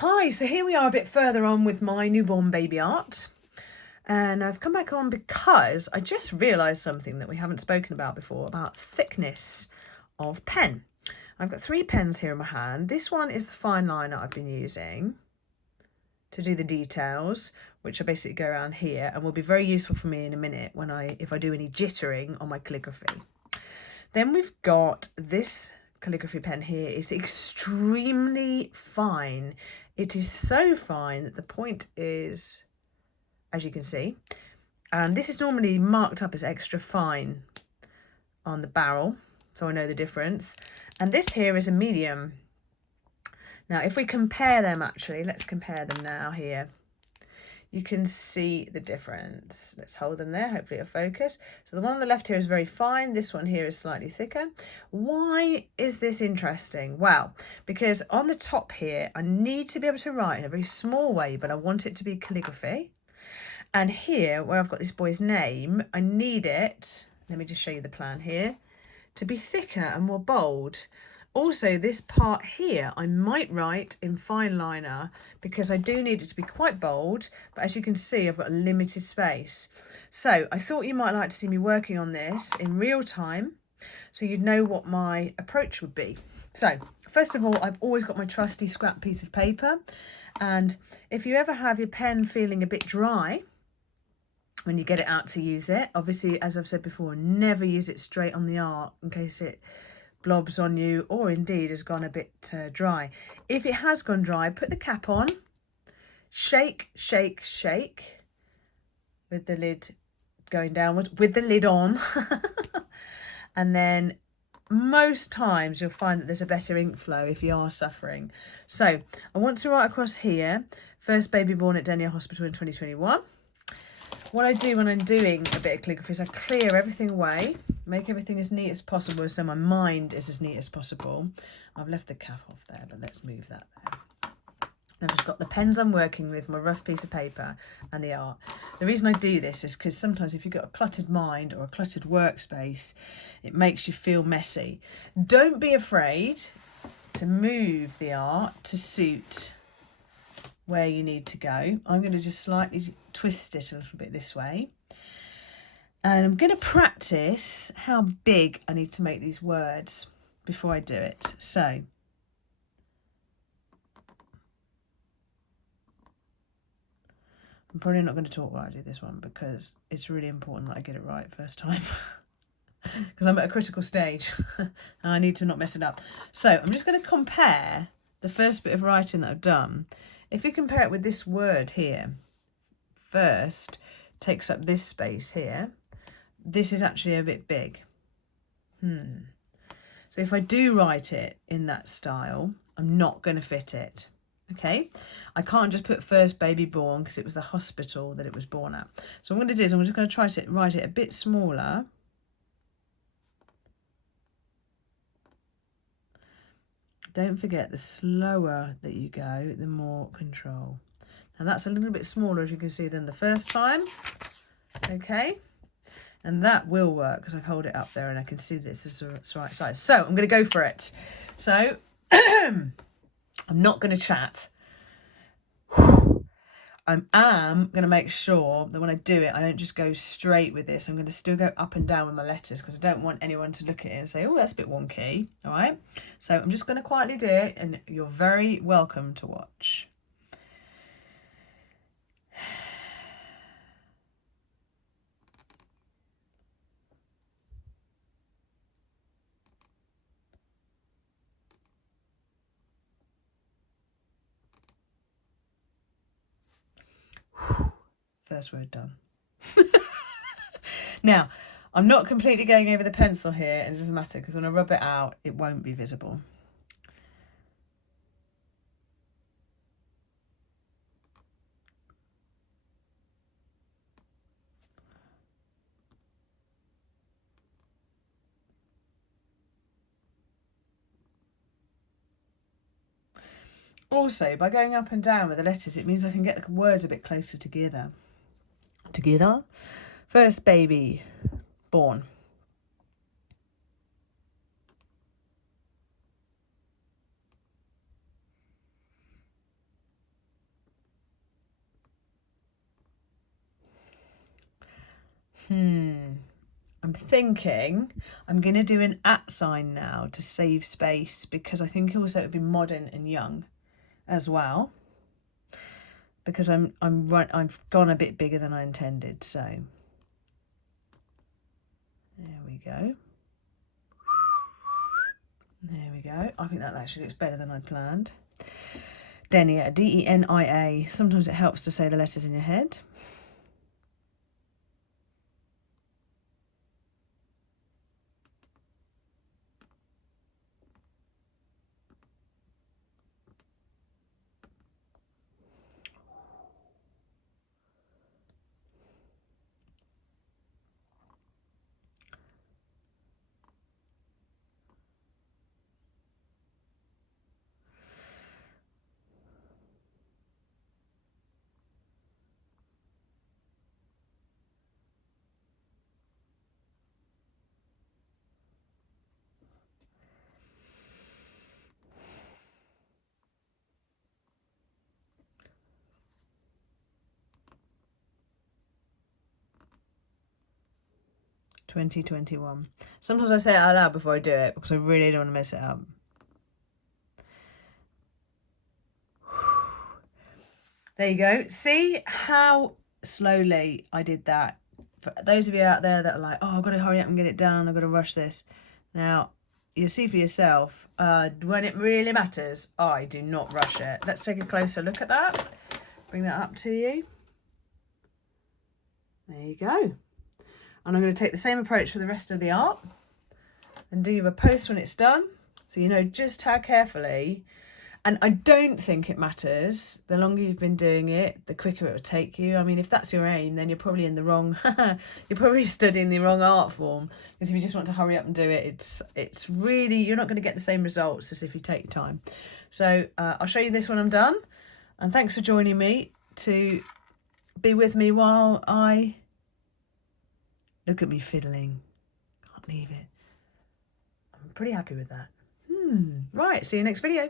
Hi, so here we are a bit further on with my newborn baby art. And I've come back on because I just realised something that we haven't spoken about before, about thickness of pen. I've got 3 pens here in my hand. This one is the fine liner I've been using to do the details, which I basically go around here and will be very useful for me in a minute if I do any jittering on my calligraphy. Then we've got this calligraphy pen here. It's extremely fine. It is so fine that the point is, as you can see, and this is normally marked up as extra fine on the barrel, so I know the difference. And this here is a medium. Now, if we compare them, actually, let's compare them now here. You can see the difference. Let's hold them there, hopefully it'll focus. So the one on the left here is very fine. This one here is slightly thicker. Why is this interesting? Well, because on the top here, I need to be able to write in a very small way, but I want it to be calligraphy. And here, where I've got this boy's name, I need it, let me just show you the plan here, to be thicker and more bold. Also, this part here, I might write in fine liner because I do need it to be quite bold, but as you can see, I've got a limited space. So I thought you might like to see me working on this in real time, so you'd know what my approach would be. So first of all, I've always got my trusty scrap piece of paper. And if you ever have your pen feeling a bit dry, when you get it out to use it, obviously, as I've said before, never use it straight on the art in case it blobs on you or indeed has gone a bit dry. If it has gone dry, put the cap on, shake, shake, shake with the lid going downwards, with the lid on. And then most times you'll find that there's a better ink flow if you are suffering. So I want to write across here, first baby born at Denier Hospital in 2021. What I do when I'm doing a bit of calligraphy is I clear everything away, make everything as neat as possible so my mind is as neat as possible. I've left the cap off there, but let's move that there. I've just got the pens I'm working with, my rough piece of paper and the art. The reason I do this is because sometimes if you've got a cluttered mind or a cluttered workspace, it makes you feel messy. Don't be afraid to move the art to suit where you need to go. I'm going to just slightly twist it a little bit this way. And I'm going to practice how big I need to make these words before I do it. So I'm probably not going to talk while I do this one because it's really important that I get it right first time. Because I'm at a critical stage and I need to not mess it up. So I'm just going to compare the first bit of writing that I've done. If you compare it with this word here, first takes up this space here. This is actually a bit big. So if I do write it in that style, I'm not going to fit it. Okay, I can't just put first baby born because it was the hospital that it was born at. So what I'm going to do is I'm just going to try to write it a bit smaller. Don't forget, the slower that you go, the more control. Now that's a little bit smaller, as you can see, than the first time. Okay, and that will work because I hold it up there and I can see this is the right size. So I'm going to go for it. So I'm not going to chat. I am going to make sure that when I do it, I don't just go straight with this. I'm going to still go up and down with my letters because I don't want anyone to look at it and say, oh, that's a bit wonky. All right. So I'm just going to quietly do it and you're very welcome to watch. First word done. Now, I'm not completely going over the pencil here, and it doesn't matter because when I rub it out, it won't be visible. Also, by going up and down with the letters, it means I can get the words a bit closer together. Together. First baby born. I'm thinking I'm going to do an @ sign now to save space, because I think also it would be modern and young as well. Because I've gone a bit bigger than I intended, so there we go. There we go. I think that actually looks better than I planned. Denia, D-E-N-I-A. Sometimes it helps to say the letters in your head. (2021). Sometimes I say it out loud before I do it because I really don't want to mess it up. There you go. See how slowly I did that? For those of you out there that are like, oh, I've got to hurry up and get it done, I've got to rush this. Now, you'll see for yourself, when it really matters, I do not rush it. Let's take a closer look at that. Bring that up to you. There you go. And I'm going to take the same approach for the rest of the art and do you a post when it's done, so you know just how carefully. And I don't think it matters. The longer you've been doing it, the quicker it will take you. I mean, if that's your aim, then you're probably in the wrong, you're probably studying the wrong art form. Because if you just want to hurry up and do it, it's really, you're not going to get the same results as if you take time. So I'll show you this when I'm done. And thanks for joining me to be with me while I look at me fiddling. Can't leave it. I'm pretty happy with that. Right, see you next video.